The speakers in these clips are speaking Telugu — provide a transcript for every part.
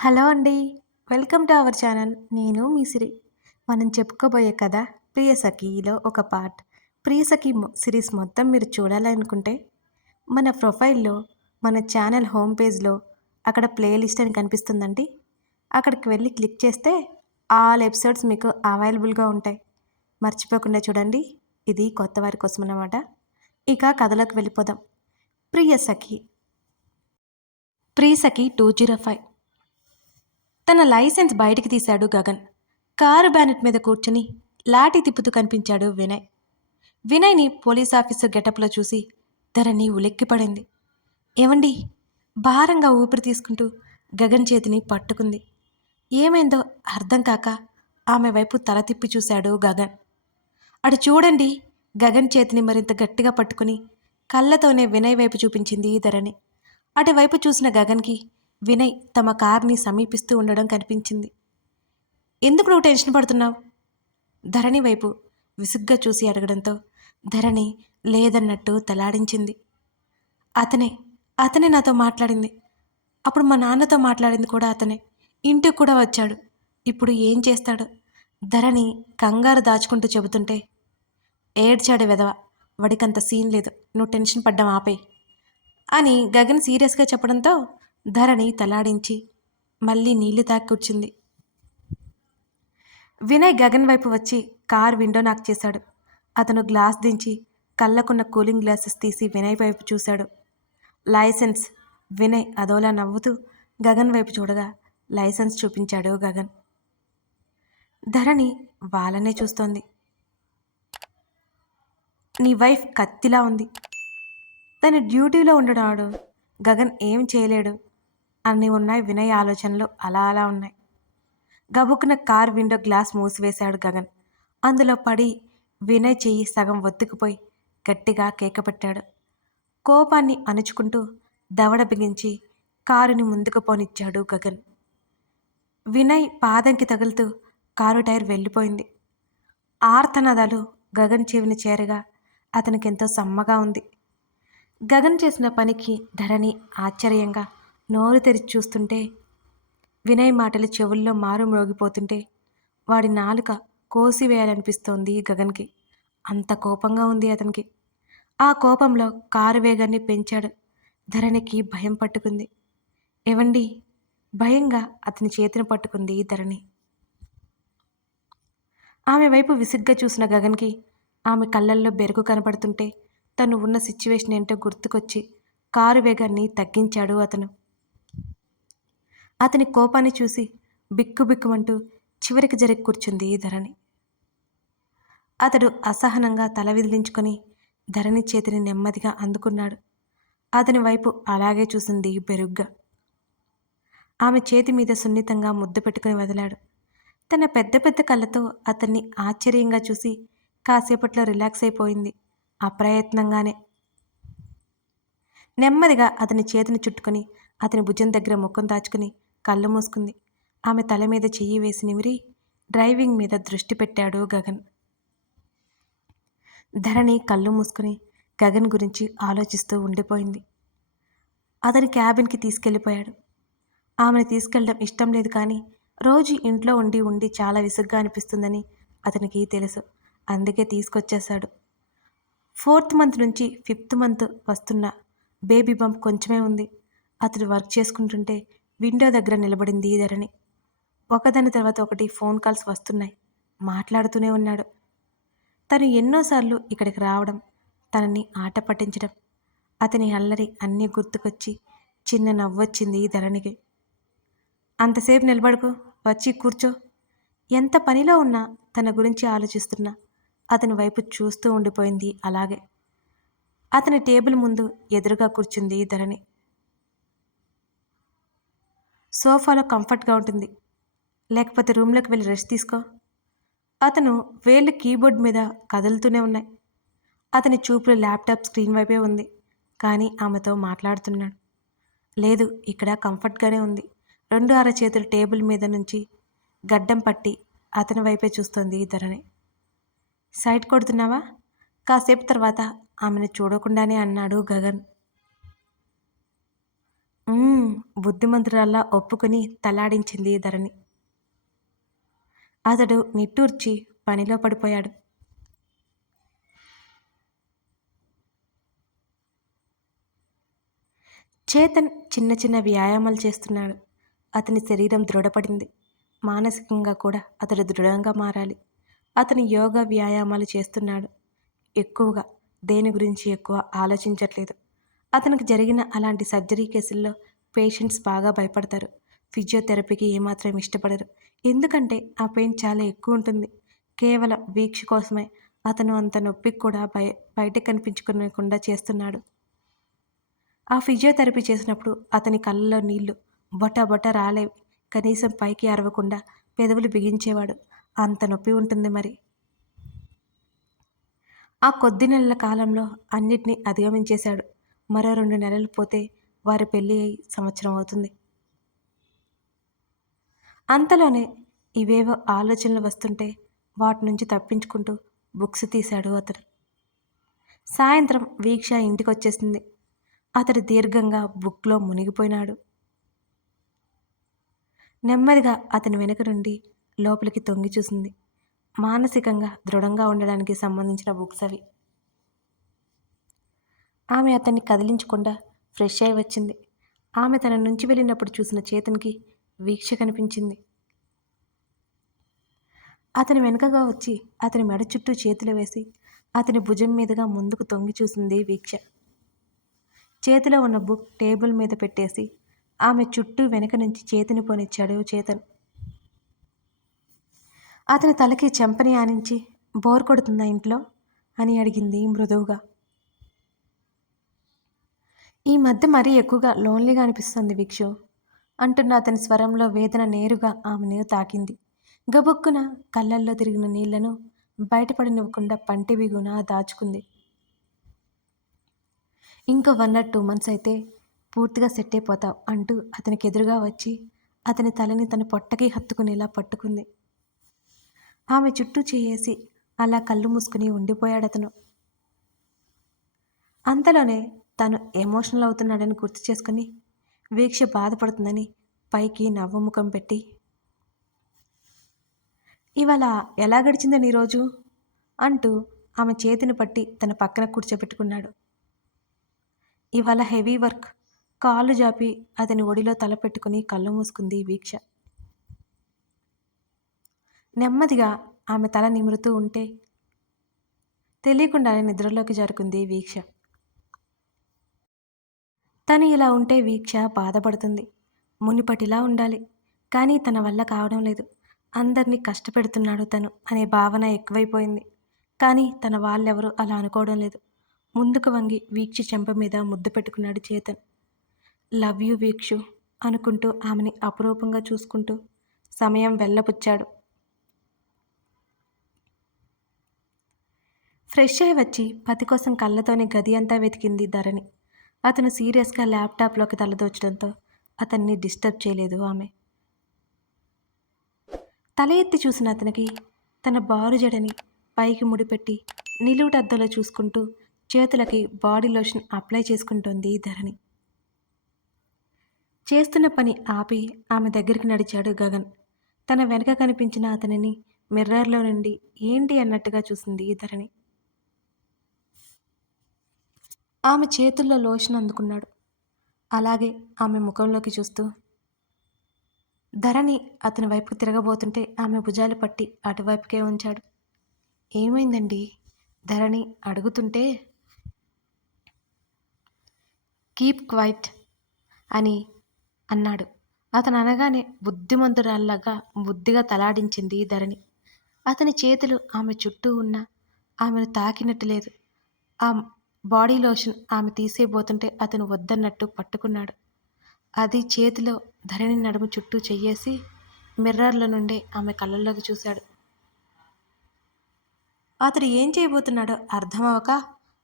హలో అండి. Welcome to our channel. నేను మీ సిరి. మనం చెప్పుకోబోయే కథ ప్రియసఖిలో ఒక పార్ట్. ప్రియసఖి సఖీ సిరీస్ మొత్తం మీరు చూడాలనుకుంటే మన ప్రొఫైల్లో మన ఛానల్ హోమ్ పేజ్లో అక్కడ ప్లేలిస్ట్ అని కనిపిస్తుందండి. అక్కడికి వెళ్ళి క్లిక్ చేస్తే ఆల్ ఎపిసోడ్స్ మీకు అవైలబుల్గా ఉంటాయి. మర్చిపోకుండా చూడండి. ఇది కొత్త వారి కోసం అన్నమాట. ఇక కథలోకి వెళ్ళిపోదాం. Priyasakhi Priyasakhi two zero five. తన లైసెన్స్ బయటికి తీశాడు గగన్. కారు బ్యానెట్ మీద కూర్చుని లాఠీ తిప్పుతూ కనిపించాడు వినయ్. వినయ్ని పోలీస్ ఆఫీసర్ గెటప్లో చూసి ధరణి ఉలెక్కిపడింది ఏమండి భారంగా ఊపిరి తీసుకుంటూ గగన్ చేతిని పట్టుకుంది. ఏమైందో అర్థం కాక ఆమె వైపు తల తిప్పి చూశాడు గగన్. అటు చూడండి గగన్ చేతిని మరింత గట్టిగా పట్టుకుని కళ్ళతోనే వినయ్ వైపు చూపించింది ధరణి. అటువైపు చూసిన గగన్కి వినయ్ తమ కార్ని సమీపిస్తూ ఉండడం కనిపించింది. ఎందుకు నువ్వు టెన్షన్ పడుతున్నావు? ధరణి వైపు విసుగ్గా చూసి అడగడంతో ధరణి లేదన్నట్టు తలాడించింది. అతనే అతనే నాతో మాట్లాడింది. అప్పుడు మా నాన్నతో మాట్లాడింది కూడా అతనే. ఇంటికి కూడా వచ్చాడు. ఇప్పుడు ఏం చేస్తాడు? ధరణి కంగారు దాచుకుంటూ చెబుతుంటే ఏడ్చాడు వెధవ. వాడికంత సీన్ లేదు. నువ్వు టెన్షన్ పడ్డం ఆపే అని గగన్ సీరియస్గా చెప్పడంతో ధరణి తలాడించి మళ్ళీ నీళ్ళు తాకి కూర్చుంది. వినయ్ గగన్ వైపు వచ్చి కార్ విండో నాక్ చేశాడు. అతను గ్లాస్ దించి కళ్ళకున్న కూలింగ్ గ్లాసెస్ తీసి వినయ్ వైపు చూశాడు. లైసెన్స్! వినయ్ అదోలా నవ్వుతూ గగన్ వైపు చూడగా లైసెన్స్ చూపించాడు గగన్. ధరణి వాళ్ళనే చూస్తోంది. నీ వైఫ్ కత్తిలా ఉంది. తను డ్యూటీలో ఉండడాడు గగన్ ఏం చేయలేడు. అన్నీ ఉన్నాయి. వినయ్ ఆలోచనలు అలా అలా ఉన్నాయి. గబుక్కున కార్ విండో గ్లాస్ మూసివేశాడు గగన్. అందులో పడి వినయ్ చెయ్యి సగం ఒత్తుకుపోయి గట్టిగా కేకపెట్టాడు కోపాన్ని అణుచుకుంటూ దవడ బిగించి కారుని ముందుకు పోనిచ్చాడు గగన్. వినయ్ పాదంకి తగులుతూ కారు టైర్ వెళ్ళిపోయింది. ఆర్తనాదాలు గగన్ చెవిని చేరగా అతనికెంతో సమ్మగా ఉంది. గగన్ చేసిన పనికి ధరణి ఆశ్చర్యంగా నోరు తెరిచి చూస్తుంటే వినయ్ మాటలు చెవుల్లో మారు మ్రోగిపోతుంటే వాడి నాలుక కోసివేయాలనిపిస్తోంది గగన్కి. అంత కోపంగా ఉంది అతనికి. ఆ కోపంలో కారు వేగాన్ని పెంచాడు. ధరణికి భయం పట్టుకుంది. ఏవండి? భయంగా అతని చేతిని పట్టుకుంది ధరణి. ఆమె వైపు విసిగ్గా చూసిన గగన్కి ఆమె కళ్ళల్లో బెరుగు కనపడుతుంటే తను ఉన్న సిచ్యువేషన్ ఏంటో గుర్తుకొచ్చి కారు వేగాన్ని తగ్గించాడు అతను. అతని కోపాన్ని చూసి బిక్కుబిక్కుమంటూ చివరికి జరిగి కూర్చుంది ధరణి. అతడు అసహనంగా తల విదిలించుకొని ధరణి చేతిని నెమ్మదిగా అందుకున్నాడు. అతని వైపు అలాగే చూసింది బెరుగ్గా. ఆమె చేతి మీద సున్నితంగా ముద్దు పెట్టుకుని వదిలాడు. తన పెద్ద పెద్ద కళ్ళతో అతన్ని ఆశ్చర్యంగా చూసి కాసేపట్లో రిలాక్స్ అయిపోయింది. అప్రయత్నంగానే నెమ్మదిగా అతని చేతిని చుట్టుకొని అతని భుజం దగ్గర ముఖం దాచుకుని కళ్ళు మూసుకుంది. ఆమె తల మీద చెయ్యి వేసి నిమిరి డ్రైవింగ్ మీద దృష్టి పెట్టాడు గగన్. ధరణి కళ్ళు మూసుకుని గగన్ గురించి ఆలోచిస్తూ ఉండిపోయింది. అతని క్యాబిన్కి తీసుకెళ్ళిపోయాడు. ఆమెను తీసుకెళ్ళడం ఇష్టం లేదు కానీ రోజు ఇంట్లో ఉండి ఉండి చాలా విసుగ్గా అనిపిస్తుందని అతనికి తెలుసు. అందుకే తీసుకొచ్చేశాడు. ఫోర్త్ మంత్ నుంచి ఫిఫ్త్ మంత్ వస్తున్న బేబీ బంప్ కొంచెమే ఉంది. అతడు వర్క్ చేసుకుంటుంటే విండో దగ్గర నిలబడింది ధరణి. ఒకదాని తర్వాత ఒకటి ఫోన్ కాల్స్ వస్తున్నాయి. మాట్లాడుతూనే ఉన్నాడు. తను ఎన్నోసార్లు ఇక్కడికి రావడం తనని ఆట పట్టించడం అతని అల్లరి అన్నీ గుర్తుకొచ్చి చిన్న నవ్వొచ్చింది ధరణికి. అంతసేపు నిలబడుకో వచ్చి కూర్చో. ఎంత పనిలో ఉన్నా తన గురించి ఆలోచిస్తున్నా. అతని వైపు చూస్తూ ఉండిపోయింది అలాగే. అతని టేబుల్ ముందు ఎదురుగా కూర్చుంది ధరణి. సోఫాలో కంఫర్ట్గా ఉంటుంది. లేకపోతే రూమ్లోకి వెళ్ళి రెస్ట్ తీసుకో. అతను వేళ్ళు కీబోర్డ్ మీద కదులుతూనే ఉన్నాయి. అతని చూపులు ల్యాప్టాప్ స్క్రీన్ వైపే ఉంది. కానీ ఆమెతో మాట్లాడుతున్నాడు. లేదు ఇక్కడ కంఫర్ట్గానే ఉంది. రెండు అర చేతులు టేబుల్ మీద నుంచి గడ్డం పట్టి అతని వైపే చూస్తోంది ధరణి. సైట్ కొడుతున్నావా? కాసేపు తర్వాత ఆమెను చూడకుండానే అన్నాడు గగన్. బుద్ధిమంతురాల్లా ఒప్పుకుని తలాడించింది ధరణి. అతడు నిట్టూర్చి పనిలో పడిపోయాడు. చేతన్ చిన్న చిన్న వ్యాయామాలు చేస్తున్నాడు. అతని శరీరం దృఢపడింది. మానసికంగా కూడా అతడు దృఢంగా మారాలి. అతను యోగా వ్యాయామాలు చేస్తున్నాడు. ఎక్కువగా దేని గురించి ఎక్కువ ఆలోచించట్లేదు. అతనికి జరిగిన అలాంటి సర్జరీ కేసుల్లో పేషెంట్స్ బాగా భయపడతారు. ఫిజియోథెరపీకి ఏమాత్రం ఇష్టపడరు. ఎందుకంటే ఆ పెయిన్ చాలా ఎక్కువ ఉంటుంది. కేవలం వీక్ష కోసమే అతను అంత నొప్పికి కూడా బయ బయట కనిపించుకునేకుండా చేస్తున్నాడు. ఆ ఫిజియోథెరపీ చేసినప్పుడు అతని కళ్ళలో నీళ్ళు బొట బొట రాలేవి. కనీసం పైకి అరవకుండా పెదవులు బిగించేవాడు. అంత నొప్పి ఉంటుంది మరి. ఆ కొద్ది నెలల కాలంలో అన్నిటినీ అధిగమించేశాడు. మరో రెండు నెలలు పోతే వారి పెళ్ళి అయి సంవత్సరం అవుతుంది. అంతలోనే ఇవేవో ఆలోచనలు వస్తుంటే వాటి నుంచి తప్పించుకుంటూ బుక్స్ తీశాడు అతడు. సాయంత్రం వీక్ష ఇంటికొచ్చేసింది. అతడు దీర్ఘంగా బుక్లో మునిగిపోయినాడు. నెమ్మదిగా అతని వెనుక నుండి లోపలికి తొంగి చూసింది. మానసికంగా దృఢంగా ఉండడానికి సంబంధించిన బుక్స్ అవి. ఆమె అతన్ని కదిలించకుండా ఫ్రెష్ అయి వచ్చింది. ఆమె తన నుంచి వెళ్ళినప్పుడు చూసిన చేతన్కి వీక్ష కనిపించింది. అతని వెనుకగా వచ్చి అతని మెడ చుట్టూ చేతులు వేసి అతని భుజం మీదుగా ముందుకు తొంగి చూసింది వీక్ష. చేతిలో ఉన్న బుక్ టేబుల్ మీద పెట్టేసి ఆమె చుట్టూ వెనక నుంచి చేతిని పోనిచ్చాడు చేతన్. అతని తలకి చెంపని ఆనించి బోర్ కొడుతుందా ఇంట్లో అని అడిగింది మృదువుగా. ఈ మధ్య మరీ ఎక్కువగా లోన్లీగా అనిపిస్తుంది వీక్షు అంటున్న అతని స్వరంలో వేదన నేరుగా ఆమెను తాకింది. గబుక్కున కళ్ళల్లో తిరిగిన నీళ్ళను బయటపడనివ్వకుండా పంటి బిగున దాచుకుంది. ఇంకో వన్ ఆర్ టూ మంత్స్ అయితే పూర్తిగా సెట్ అయిపోతావు అంటూ అతనికి ఎదురుగా వచ్చి అతని తలని తన పొట్టకి హత్తుకునేలా పట్టుకుంది. ఆమె చుట్టూ చేయేసి అలా కళ్ళు మూసుకుని ఉండిపోయాడతను. అంతలోనే తను ఎమోషనల్ అవుతున్నాడని గుర్తు చేసుకుని వీక్ష బాధపడుతుందని పైకి నవ్వు ముఖం పెట్టి ఇవాళ ఎలా గడిచిందని ఈరోజు రోజు అంటూ ఆమె చేతిని పట్టి తన పక్కన కూర్చోబెట్టుకున్నాడు. ఇవాళ హెవీ వర్క్ కాళ్ళు జాపి అతని ఒడిలో తల పెట్టుకుని కళ్ళు మూసుకుంది వీక్ష. నెమ్మదిగా ఆమె తల నిమురుతూ ఉంటే తెలియకుండానే నిద్రలోకి జారుకుంది వీక్ష. తను ఇలా ఉంటే వీక్ష బాధపడుతుంది. మునిపటిలా ఉండాలి. కానీ తన వల్ల కావడం లేదు. అందరినీ కష్టపెడుతున్నాడు తను అనే భావన ఎక్కువైపోయింది. కానీ తన వాళ్ళెవరూ అలా అనుకోవడం లేదు. ముందుకు వంగి వీక్ష చెంప మీద ముద్దు పెట్టుకున్నాడు చేతన్. లవ్ యూ వీక్షు అనుకుంటూ ఆమెని అపురూపంగా చూసుకుంటూ సమయం వెళ్ళబుచ్చాడు. ఫ్రెష్ అయి వచ్చి పతి కోసం కళ్ళతోనే గది అంతా వెతికింది ధరణి. అతను సీరియస్గా ల్యాప్టాప్లోకి తలదోచడంతో అతన్ని డిస్టర్బ్ చేయలేదు ఆమె. తల ఎత్తి చూసిన అతనికి తన బారు జడని పైకి ముడిపెట్టి నిలువుటద్దంలో చూసుకుంటూ చేతులకి బాడీ లోషన్ అప్లై చేసుకుంటోంది ధరణి. చేస్తున్న పని ఆపి ఆమె దగ్గరికి నడిచాడు గగన్. తన వెనక కనిపించిన అతనిని మిర్రర్లో నుండి ఏంటి అన్నట్టుగా చూసింది ధరణి. ఆమె చేతుల్లో లోషన్ అందుకున్నాడు. అలాగే ఆమె ముఖంలోకి చూస్తూ ధరణి అతని వైపుకు తిరగబోతుంటే ఆమె భుజాలు పట్టి అటువైపుకే ఉంచాడు. ఏమైందండి ధరణి అడుగుతుంటే కీప్ క్వైట్ అని అన్నాడు. అతను అనగానే బుద్ధిమంతురాల్లాగా బుద్ధిగా తలాడించింది ధరణి. అతని చేతులు ఆమె చుట్టూ ఉన్న ఆమెను తాకినట్టు లేదు. ఆ బాడీ లోషన్ ఆమె తీసేయబోతుంటే అతను వద్దన్నట్టు పట్టుకున్నాడు. అది చేతిలో ధరణి నడుము చుట్టూ చెయ్యేసి మిర్రర్లో నుండే ఆమె కళ్ళల్లోకి చూశాడు. అతడు ఏం చేయబోతున్నాడో అర్థమవక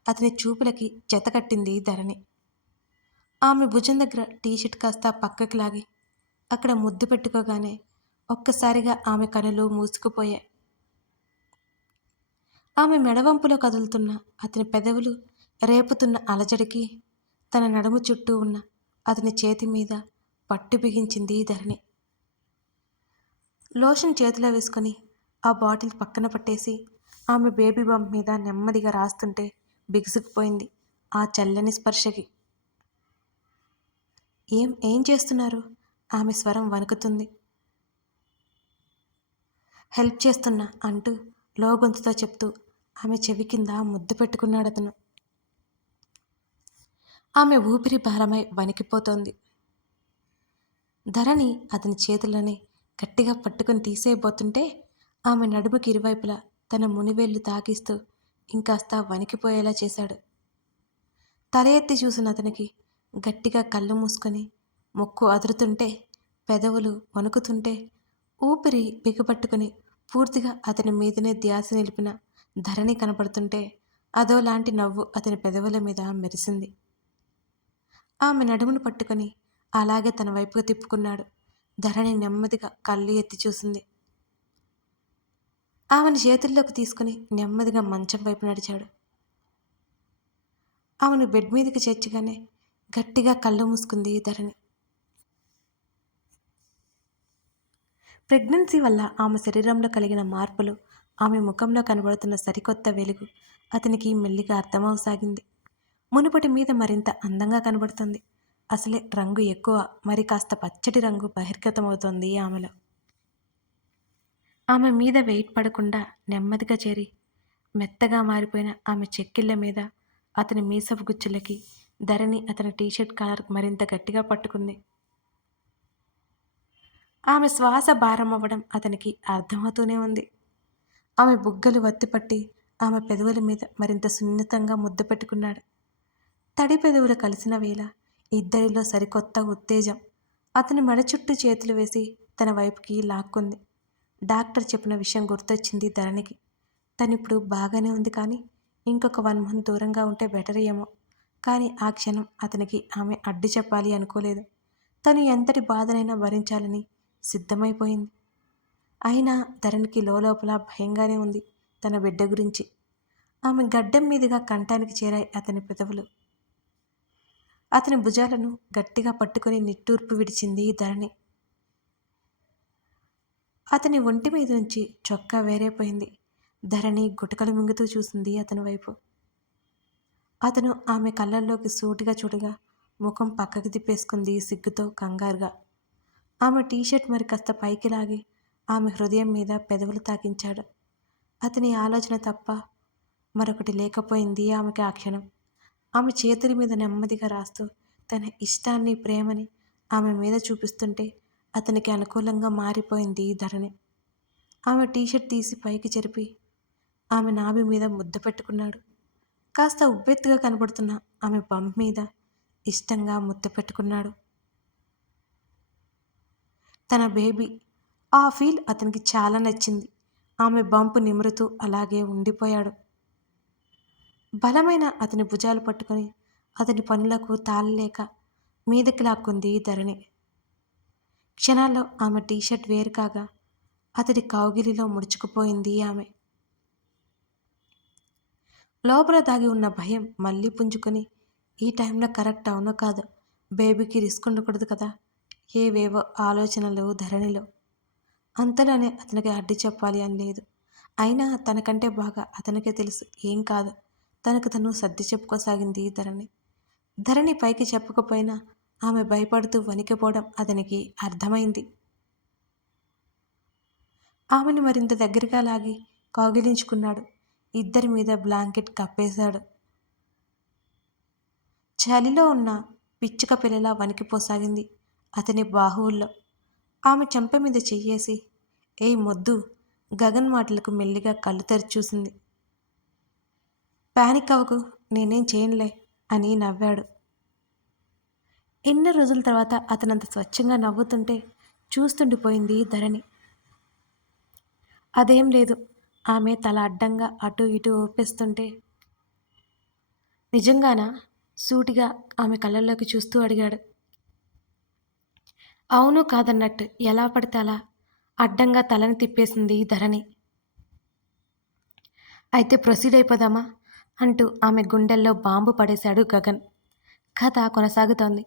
అతని చూపులకి జతకట్టింది ధరణి. ఆమె భుజం దగ్గర టీషర్ట్ కాస్త పక్కకి లాగి అక్కడ ముద్దు పెట్టుకోగానే ఒక్కసారిగా ఆమె కనులు మూసుకుపోయాయి. ఆమె మెడవంపులో కదులుతున్న అతని పెదవులు రేపుతున్న అలజడికి తన నడుము చుట్టూ ఉన్న అతని చేతి మీద పట్టు బిగించింది ధరణి. లోషన్ చేతిలో వేసుకొని ఆ బాటిల్ పక్కన పట్టేసి ఆమె బేబీ బంప్ మీద నెమ్మదిగా రాస్తుంటే బిగుసుకుపోయింది ఆ చల్లని స్పర్శకి. ఏం ఏం చేస్తున్నారు? ఆమె స్వరం వణుకుతుంది. హెల్ప్ చేస్తున్నా అంటూ లోగొంతుతో చెప్తూ ఆమె చెవి కింద ముద్దు పెట్టుకున్నాడు అతను ఆమె ఊపిరి భారమై వణికిపోతోంది. ధరణి అతని చేతులని గట్టిగా పట్టుకుని తీసేయబోతుంటే ఆమె నడుముకి ఇరువైపులా తన మునివేళ్ళు తాకిస్తూ ఇంకాస్త వణికిపోయేలా చేశాడు. తల ఎత్తి చూసిన అతనికి గట్టిగా కళ్ళు మూసుకొని ముక్కు అదురుతుంటే పెదవులు వణుకుతుంటే ఊపిరి బిగపట్టుకుని పూర్తిగా అతని మీదనే ధ్యాస నిలిపిన ధరణి కనపడుతుంటే అదోలాంటి నవ్వు అతని పెదవుల మీద మెరిసింది. ఆమె నడుమును పట్టుకొని అలాగే తన వైపుగా తిప్పుకున్నాడు. ధరణి నెమ్మదిగా కళ్ళు ఎత్తి చూసింది. ఆమెను చేతుల్లోకి తీసుకుని నెమ్మదిగా మంచం వైపు నడిచాడు. ఆమెను బెడ్ మీదకి చేర్చగానే గట్టిగా కళ్ళు మూసుకుంది ధరణి. ప్రెగ్నెన్సీ వల్ల ఆమె శరీరంలో కలిగిన మార్పులు ఆమె ముఖంలో కనబడుతున్న సరికొత్త వెలుగు అతనికి మెల్లిగా అర్థమవసాగింది. మునుపటి మీద మరింత అందంగా కనబడుతుంది. అసలే రంగు ఎక్కువ. మరి కాస్త పచ్చటి రంగు బహిర్గతమవుతోంది ఆమెలో. ఆమె మీద వెయిట్ పడకుండా నెమ్మదిగా చేరి మెత్తగా మారిపోయిన ఆమె చెక్కిళ్ళ మీద అతని మీసపు గుచ్చులకి ధరణి అతని టీషర్ట్ కలర్ మరింత గట్టిగా పట్టుకుంది. ఆమె శ్వాస భారం అవ్వడం అతనికి అర్థమవుతూనే ఉంది. ఆమె బుగ్గలు వత్తిపట్టి ఆమె పెదవుల మీద మరింత సున్నితంగా ముద్దు పెట్టుకున్నాడు. తడి పెదవులు కలిసిన వేళ ఇద్దరిలో సరికొత్త ఉత్తేజం. అతని మెడ చుట్టూ చేతులు వేసి తన వైపుకి లాక్కుంది. డాక్టర్ చెప్పిన విషయం గుర్తొచ్చింది ధరణికి. తనిప్పుడు బాగానే ఉంది కానీ ఇంకొక వన్ మంత్ దూరంగా ఉంటే బెటర్ ఏమో. కానీ ఆ క్షణం అతనికి ఆమె అడ్డు చెప్పాలి అనుకోలేదు. తను ఎంతటి బాధనైనా భరించాలని సిద్ధమైపోయింది. అయినా ధరణికి లోపల భయంగానే ఉంది తన బిడ్డ గురించి. ఆమె గడ్డం మీదుగా కంఠానికి చేరాయి అతని పెదవులు. అతని భుజాలను గట్టిగా పట్టుకుని నిట్టూర్పు విడిచింది ధరణి. అతని ఒంటి మీద నుంచి చొక్కా వేరైపోయింది. ధరణి గుటకలు మింగుతూ చూసింది అతని వైపు. అతను ఆమె కళ్ళల్లోకి సూటిగా చూడగా ముఖం పక్కకి తిప్పేసుకుంది సిగ్గుతో కంగారుగా. ఆమె టీషర్ట్ మరి కాస్త పైకి లాగి ఆమె హృదయం మీద పెదవులు తాకించాడు. అతని ఆలోచన తప్ప మరొకటి లేకపోయింది ఆమెకి ఆ క్షణం. ఆమె చేతుల మీద నెమ్మదిగా రాస్తూ తన ఇష్టాన్ని ప్రేమని ఆమె మీద చూపిస్తుంటే అతనికి అనుకూలంగా మారిపోయింది ధరణి. ఆమె టీషర్ట్ తీసి పైకి జరిపి ఆమె నాభి మీద ముద్ద పెట్టుకున్నాడు. కాస్త ఉబ్బెత్తుగా కనబడుతున్న ఆమె పంప్ మీద ఇష్టంగా ముద్ద పెట్టుకున్నాడు. తన బేబీ ఆ ఫీల్ అతనికి చాలా నచ్చింది. ఆమె బంపు నిమురుతూ అలాగే ఉండిపోయాడు. బలమైన అతని భుజాలు పట్టుకొని అతని పనులకు తాళలేక మీదకి లాక్కుంది ధరణి. క్షణాల్లో ఆమె టీషర్ట్ వేరు కాగా అతడి కౌగిలిలో ముడుచుకుపోయింది ఆమె. లోపల దాగి ఉన్న భయం మళ్ళీ పుంజుకొని ఈ టైంలో కరెక్ట్ అవునో కాదు బేబీకి రిస్క్ ఉండకూడదు కదా ఏవేవో ఆలోచనలు ధరణిలో. అంతలోనే అతనికి అడ్డు చెప్పాలి అని లేదు. అయినా తనకంటే బాగా అతనికే తెలుసు ఏం కాదు. తనకు తను సర్ది చెప్పుకోసాగింది ధరణి. ధరణి పైకి చెప్పకపోయినా ఆమె భయపడుతూ వణికిపోవడం అతనికి అర్థమైంది. ఆమెను మరింత దగ్గరగా లాగి కౌగిలించుకున్నాడు. ఇద్దరి మీద బ్లాంకెట్ కప్పేశాడు. చలిలో ఉన్న పిచ్చుక పిల్లలా వణికిపోసాగింది అతని బాహువుల్లో. ఆమె చెంప మీద చెయ్యేసి ఏ మొద్దు! గగన్ మాటలకు మెల్లిగా కళ్ళు తెరిచూసింది ప్యానిక్ అవ్వకు నేనేం చేయనులే అని నవ్వాడు. ఎన్నో రోజుల తర్వాత అతనంత స్వచ్ఛంగా నవ్వుతుంటే చూస్తుండిపోయింది ధరణి. అదేం లేదు ఆమె తల అడ్డంగా అటు ఇటు ఊపిస్తుంటే. నిజంగానా? సూటిగా ఆమె కళ్ళల్లోకి చూస్తూ అడిగాడు. అవును కాదన్నట్టు ఎలా పడితే అలా అడ్డంగా తలని తిప్పేసింది ధరణి. అయితే ప్రొసీడ్ అయిపోదామా? అంటూ ఆమె గుండెల్లో బాంబు పడేశాడు గగన్. కథ కొనసాగుతోంది.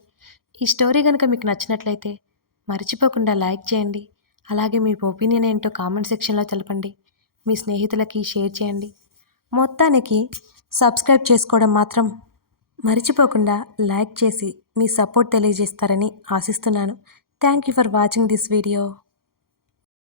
ఈ స్టోరీ కనుక మీకు నచ్చినట్లయితే మర్చిపోకుండా లైక్ చేయండి. అలాగే మీ ఒపీనియన్ ఏంటో కామెంట్ సెక్షన్లో తెలపండి. మీ స్నేహితులకి షేర్ చేయండి. మొత్తానికి సబ్స్క్రైబ్ చేసుకోవడం మాత్రం మర్చిపోకుండా లైక్ చేసి మీ సపోర్ట్ తెలియజేస్తారని ఆశిస్తున్నాను. Thank you for watching this video.